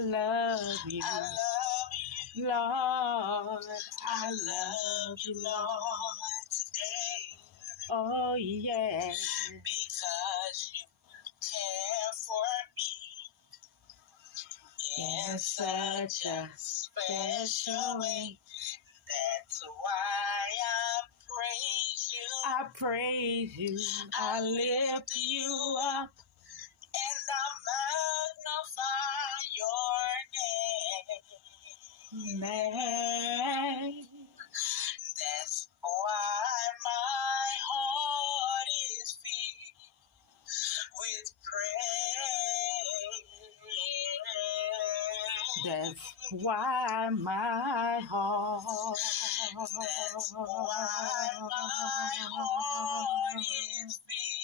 love you, I love you, Lord. I love love you, you, Lord. Lord, today. Oh, yeah. Because you care for me in such a special way. That's why I praise you. I praise you. I lift you up. And I magnify your name. Name. That's why my heart is filled with praise. That's why my heart. That's why my heart is filled